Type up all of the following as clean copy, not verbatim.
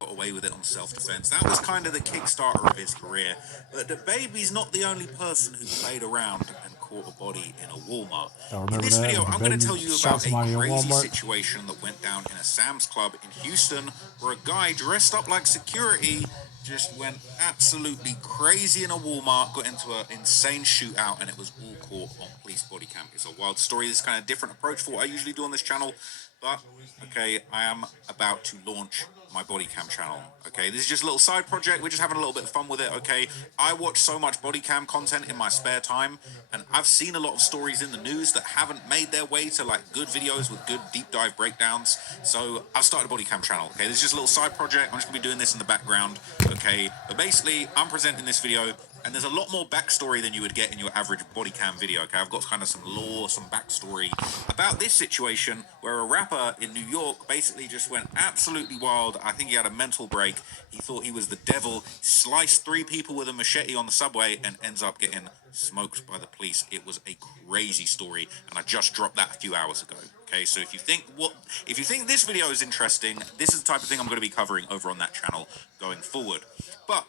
got away with it on self-defense. That was kind of the kickstarter of his career. But the baby's not the only person who played around and caught a body in a Walmart. I In remember this that. video, The I'm going to baby tell you shot about a somebody in crazy Walmart. situation that went down in a Sam's Club in Houston, where a guy dressed up like security just went absolutely crazy in a Walmart, got into an insane shootout, and it was all caught on police body cam. It's a wild story. This kind of different approach for what I usually do on this channel. But, okay, I am about to launch my body cam channel. Okay, this is just a little side project. We're just having a little bit of fun with it. Okay, I watch so much body cam content in my spare time, and I've seen a lot of stories in the news that haven't made their way to like good videos with good deep dive breakdowns. So I've started a body cam channel. Okay, this is just a little side project. I'm just gonna be doing this in the background. Okay, but basically, I'm presenting this video, and there's a lot more backstory than you would get in your average body cam video. Okay, I've got kind of some lore, some backstory about this situation where a rapper in New York basically just went absolutely wild. I think he had a mental break. He thought he was the devil, sliced 3 people with a machete on the subway, and ends up getting smoked by the police. It was a crazy story, and I just dropped that a few hours ago. Okay, so if you think this video is interesting, this is the type of thing I'm going to be covering over on that channel going forward. But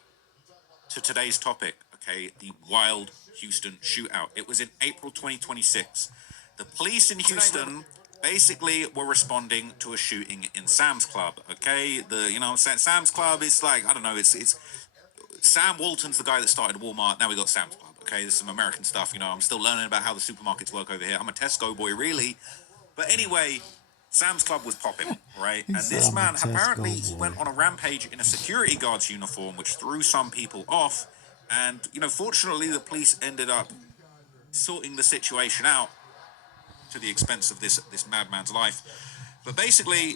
to today's topic, okay, the wild Houston shootout. It was in April 2026. The police in Houston basically were responding to a shooting in Sam's Club. Okay, Sam's Club is like, I don't know, it's Sam Walton's the guy that started Walmart. Now we got Sam's Club. Okay, there's some American stuff. I'm still learning about how the supermarkets work over here. I'm a Tesco boy, really. But anyway, Sam's Club was popping, right? He And said, this "I'm a man, apparently, Tesco he boy." went on a rampage in a security guard's uniform, which threw some people off. And, fortunately, the police ended up sorting the situation out to the expense of this madman's life. But basically,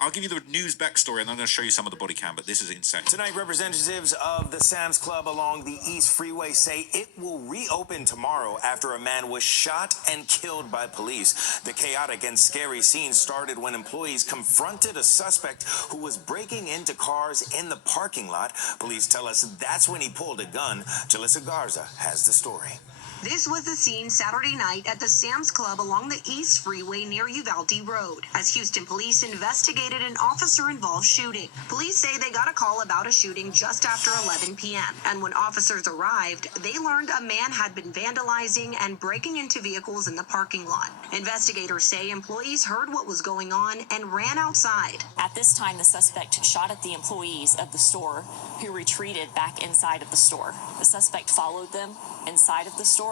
I'll give you the news backstory, and I'm going to show you some of the body cam, but this is insane. Tonight, representatives of the Sam's Club along the East Freeway say it will reopen tomorrow after a man was shot and killed by police. The chaotic and scary scene started when employees confronted a suspect who was breaking into cars in the parking lot. Police tell us that's when he pulled a gun. Jalissa Garza has the story. This was the scene Saturday night at the Sam's Club along the East Freeway near Uvalde Road, as Houston police investigated an officer-involved shooting. Police say they got a call about a shooting just after 11 p.m., and when officers arrived, they learned a man had been vandalizing and breaking into vehicles in the parking lot. Investigators say employees heard what was going on and ran outside. At this time, the suspect shot at the employees of the store, who retreated back inside of the store. The suspect followed them inside of the store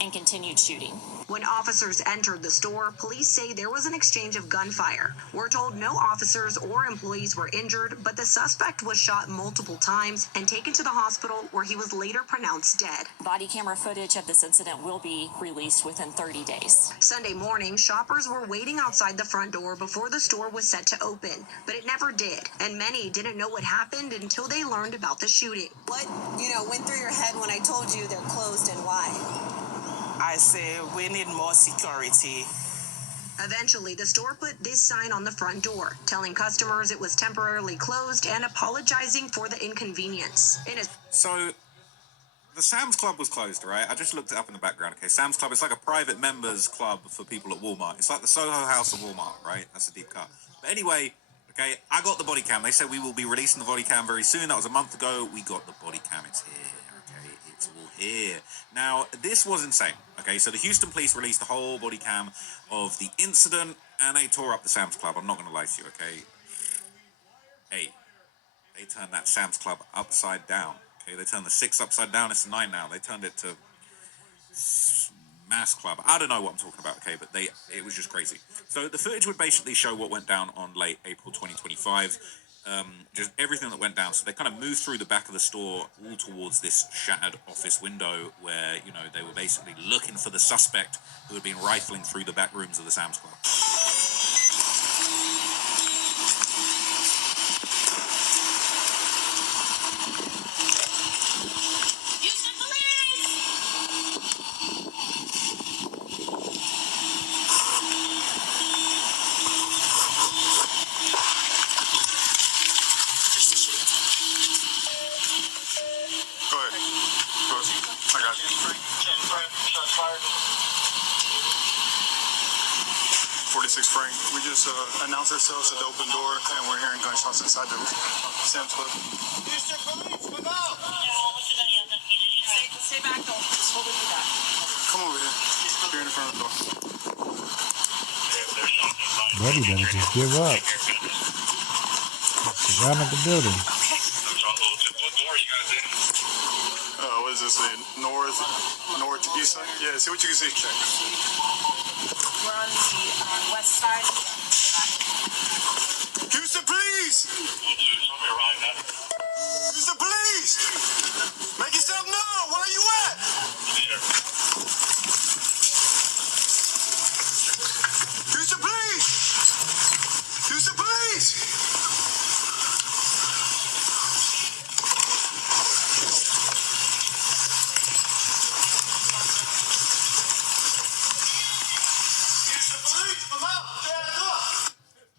and continued shooting. When officers entered the store, police say there was an exchange of gunfire. We're told no officers or employees were injured, but the suspect was shot multiple times and taken to the hospital, where he was later pronounced dead. Body camera footage of this incident will be released within 30 days. Sunday morning, shoppers were waiting outside the front door before the store was set to open, but it never did, and many didn't know what happened until they learned about the shooting. What, went through your head when I told you they're closed, and why? I say we need more security. Eventually, the store put this sign on the front door, telling customers it was temporarily closed and apologizing for the inconvenience. So, the Sam's Club was closed, right? I just looked it up in the background. Okay, Sam's Club is like a private members club for people at Walmart. It's like the Soho House of Walmart, right? That's a deep cut. But anyway, okay, I got the body cam. They said we will be releasing the body cam very soon. That was a month ago. We got the body cam. It's here. Okay, it's all here. Now, this was insane. Okay, so the Houston police released the whole body cam of the incident, and they tore up the Sam's Club. I'm not going to lie to you, okay? Hey, they turned that Sam's Club upside down. Okay, they turned the 6 upside down. It's a 9 now. They turned it to Mass Club. I don't know what I'm talking about, okay, but it was just crazy. So the footage would basically show what went down on late April 2025. Just everything that went down. So they kind of moved through the back of the store all towards this shattered office window where, they were basically looking for the suspect who had been rifling through the back rooms of the Sam's Club. I got you. 45 46 Frank. We just announced ourselves at the open door, and we're hearing gunshots inside the Sam's Club. Stay back, though. Just hold it to that. Come over here. Here in front of the door. Buddy better just give up. Run at the building. What is this? North, east side? Yeah, see what you can see. We're on the west side. Houston, please! Houston, please! Make yourself known! Where are you at? Houston, please! Houston, please!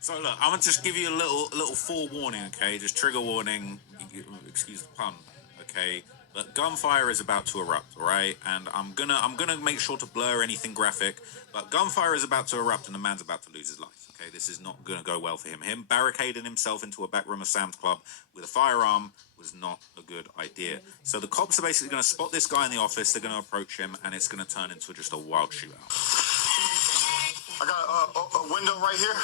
So look, I'm gonna just give you a little forewarning, okay? Just trigger warning. Excuse the pun, okay? But gunfire is about to erupt, all right? And I'm gonna make sure to blur anything graphic. But gunfire is about to erupt, and the man's about to lose his life. Okay, this is not gonna go well for him. Him barricading himself into a back room of Sam's Club with a firearm was not a good idea. So the cops are basically gonna spot this guy in the office. They're gonna approach him, and it's gonna turn into just a wild shootout. I got a window right here.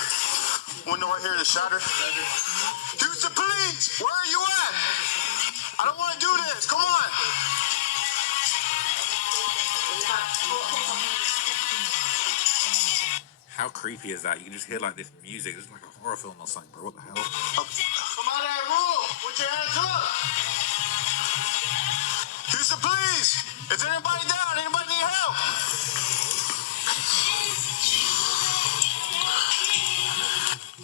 Window right here that's shattered. Houston, please! Where are you at? I don't want to do this. Come on. How creepy is that? You can just hear like this music. It's like a horror film or something, bro. What the hell? Come out of that room. Put your hands up. Houston, please. Is there anybody down? Anybody need help?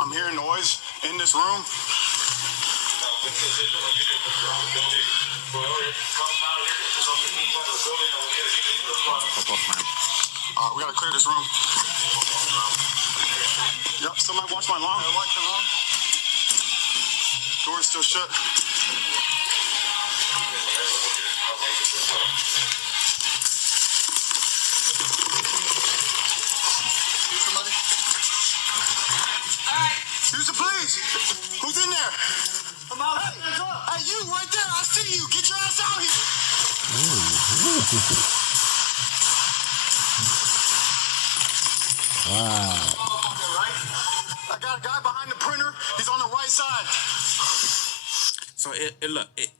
I'm hearing noise in this room. We gotta clear this room. Yep, somebody watch my lawn. Door's still shut. Somebody? Houston, please. Who's in there? Come out. Hey, you right there. I see you. Get your ass out here. Wow. I got a guy behind the printer. He's on the right side. So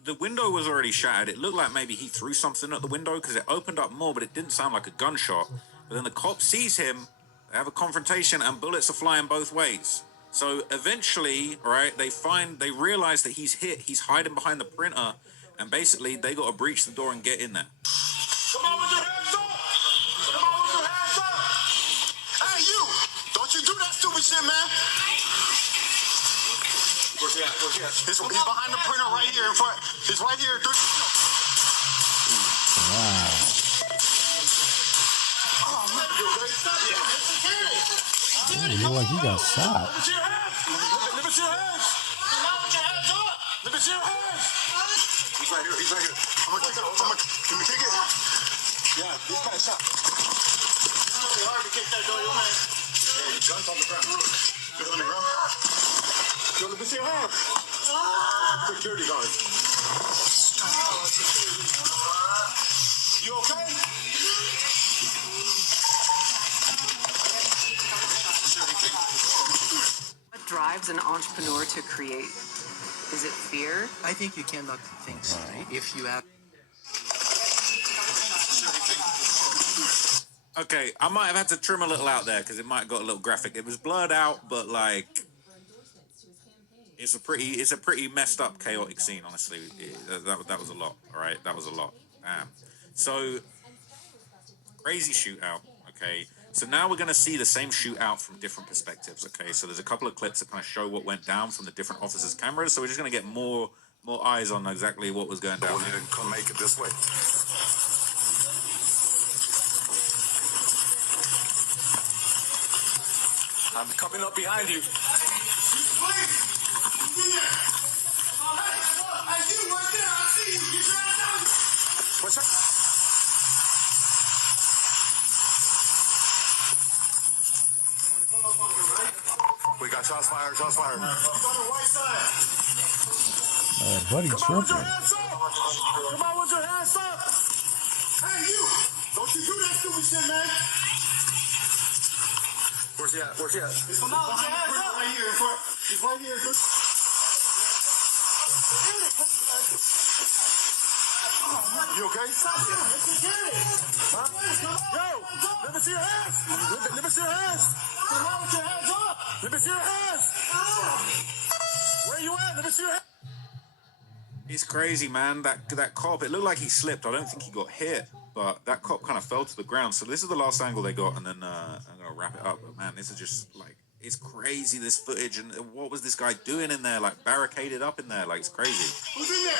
the window was already shattered. It looked like maybe he threw something at the window because it opened up more, but it didn't sound like a gunshot. But then the cop sees him, they have a confrontation, and bullets are flying both ways. So eventually, right, they realize that he's hit. He's hiding behind the printer, and basically they got to breach the door and get in there. Come on with your hands up! Come on with your hands up! Hey, you! Don't you do that stupid shit, man! Where's he at? He's behind the printer right here in front. He's right here. Wow. Oh, man. Ooh, look like he got shot. Lift your hands! Lift your hands! Lift your hands! He's right here. I'm gonna kick it. Can we kick it? Yeah, this guy's shot. It's really hard to kick that door, man. Yeah, your gun's on the ground. Gun's on the ground. Yo, lift your hands. Security guard. You okay? What drives an entrepreneur to create? Is it fear? I think you cannot think so. If you have. Okay, I might have had to trim a little out there because it might have got a little graphic. It was blurred out, but like, it's a pretty messed up, chaotic scene. Honestly, that was a lot. All right, that was a lot. So crazy shootout. Okay, so now we're gonna see the same shootout from different perspectives. Okay, so there's a couple of clips that kind of show what went down from the different officers' cameras. So we're just gonna get more eyes on exactly what was going down. Come make it this way. I'm coming up behind you. What's up? Shots fired. He's on the right side. Buddy Come on with tripping. your hands up. Come on with your hands up. Hey, you. Don't you do that stupid shit, man. Where's he at? Where's he at? Come on with your hands up. Right here in front. He's right here. You okay? Huh? Yo, let me see your hands. Let me see your hands. Come on with your hands up. Let me see your hands. Where you at? Let me see your hands. It's crazy, man. That cop, it looked like he slipped. I don't think he got hit, but that cop kind of fell to the ground. So this is the last angle they got, and then I'm gonna wrap it up. But man, this is just like, it's crazy, this footage. And what was this guy doing in there? Like barricaded up in there? Like, it's crazy. Who's in there?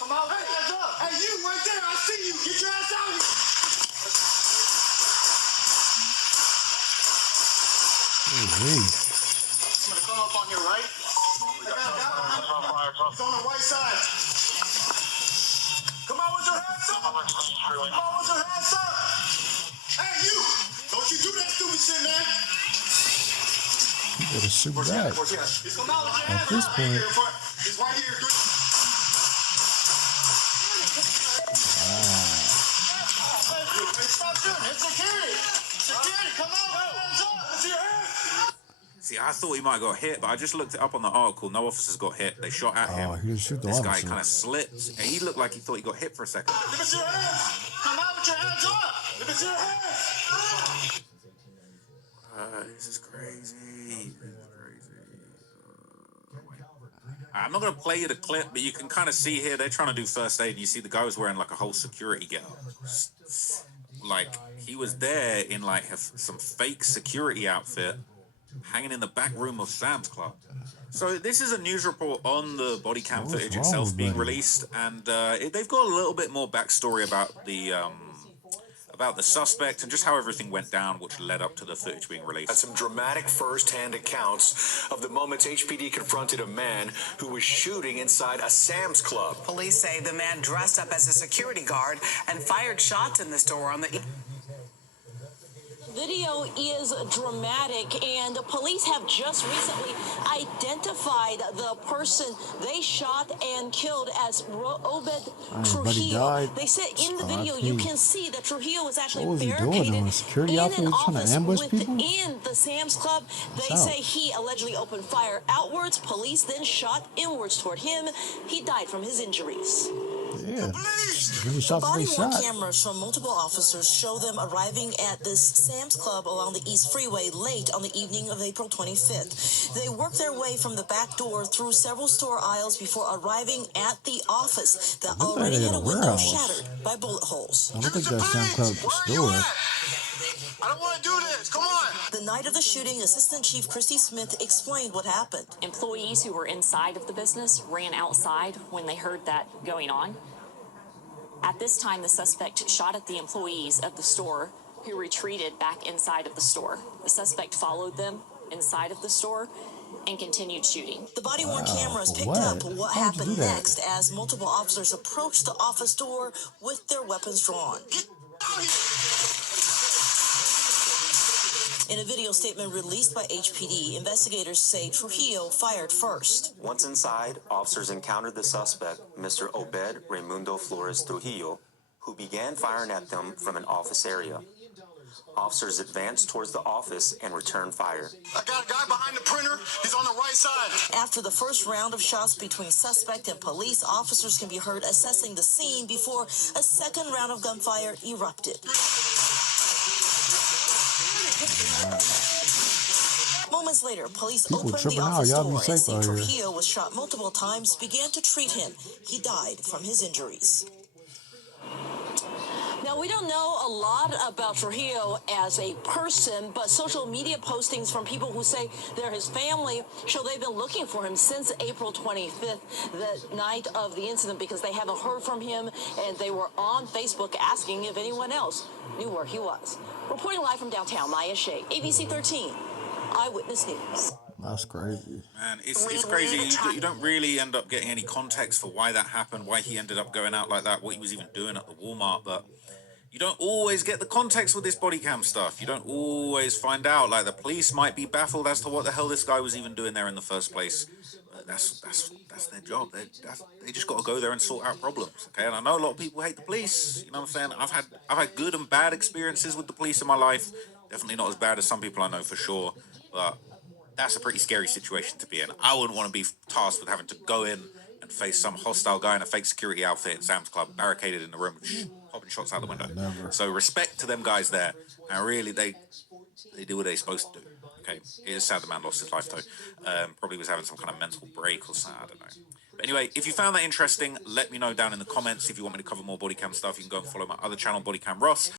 Come out, hands up. Hey, you right there. I see you. Get your ass out here. I'm gonna come up on your right. It's on the right side. Come on with your hands up. Come on with your hands up. Hey, you. Don't you do that stupid shit, man. You better shoot back. Where's he at? Come out with your hands At this up. point, He's right here. Stop shooting. It's security. Security, come on. Hands up. Let's see your hands. See, I thought he might have got hit, but I just looked it up on the article. No officers got hit. They shot at him. he didn't shoot the This officer. guy kind of slipped, and he looked like he thought he got hit for a second. Let me see your hands. Come out with your hands up. Let me see your hands. This is crazy. I'm not going to play you the clip, but you can kind of see here, they're trying to do first aid, and you see the guy was wearing like a whole security getup. Like, he was there in like some fake security outfit, hanging in the back room of Sam's Club. So this is a news report on the body cam footage itself being released, and they've got a little bit more backstory about the suspect and just how everything went down, which led up to the footage being released. Some dramatic first-hand accounts of the moments HPD confronted a man who was shooting inside a Sam's Club. Police say the man dressed up as a security guard and fired shots in the store on the... Video is dramatic, and the police have just recently identified the person they shot and killed as Obed Trujillo. They said in the video you can see that Trujillo was actually barricaded in an office within the Sam's Club. They say he allegedly opened fire outwards. Police then shot inwards toward him. He died from his injuries. Yeah. Body-worn cameras from multiple officers show them arriving at this Sam's Club along the East Freeway late on the evening of April 25th. They worked their way from the back door through several store aisles before arriving at the office that already had a window shattered by bullet holes. I don't think that's Sam's Club store. I don't want to do this. Come on. The night of the shooting, Assistant Chief Christy Smith explained what happened. Employees who were inside of the business ran outside when they heard that going on. At this time, the suspect shot at the employees of the store, who retreated back inside of the store. The suspect followed them inside of the store and continued shooting. The body-worn cameras picked up what happened next as multiple officers approached the office door with their weapons drawn. In a video statement released by HPD, investigators say Trujillo fired first. Once inside, officers encountered the suspect, Mr. Obed Raimundo Flores Trujillo, who began firing at them from an office area. Officers advanced towards the office and returned fire. I got a guy behind the printer. He's on the right side. After the first round of shots between suspect and police, officers can be heard assessing the scene before a second round of gunfire erupted. Moments later, police opened the office door and see Trujillo was shot multiple times, began to treat him. He died from his injuries. Now, we don't know a lot about Trujillo as a person, but social media postings from people who say they're his family show they've been looking for him since April 25th, the night of the incident, because they haven't heard from him, and they were on Facebook asking if anyone else knew where he was. Reporting live from downtown, Maya Shea, ABC 13, Eyewitness News. That's crazy. Man, it's crazy. You don't really end up getting any context for why that happened, why he ended up going out like that, what he was even doing at the Walmart, but you don't always get the context with this body cam stuff. You don't always find out. Like, the police might be baffled as to what the hell this guy was even doing there in the first place. That's their job. They just got to go there and sort out problems. Okay, and I know a lot of people hate the police. You know what I'm saying? I've had good and bad experiences with the police in my life. Definitely not as bad as some people I know for sure, but that's a pretty scary situation to be in. I wouldn't want to be tasked with having to go in and face some hostile guy in a fake security outfit in Sam's Club, barricaded in the room, popping shots out the window. Never. So respect to them guys there, and really they do what they're supposed to do. Okay, it is sad the man lost his life though. Probably was having some kind of mental break or something. I don't know. But anyway, if you found that interesting, let me know down in the comments. If you want me to cover more body cam stuff, you can go and follow my other channel, Body Cam Ross.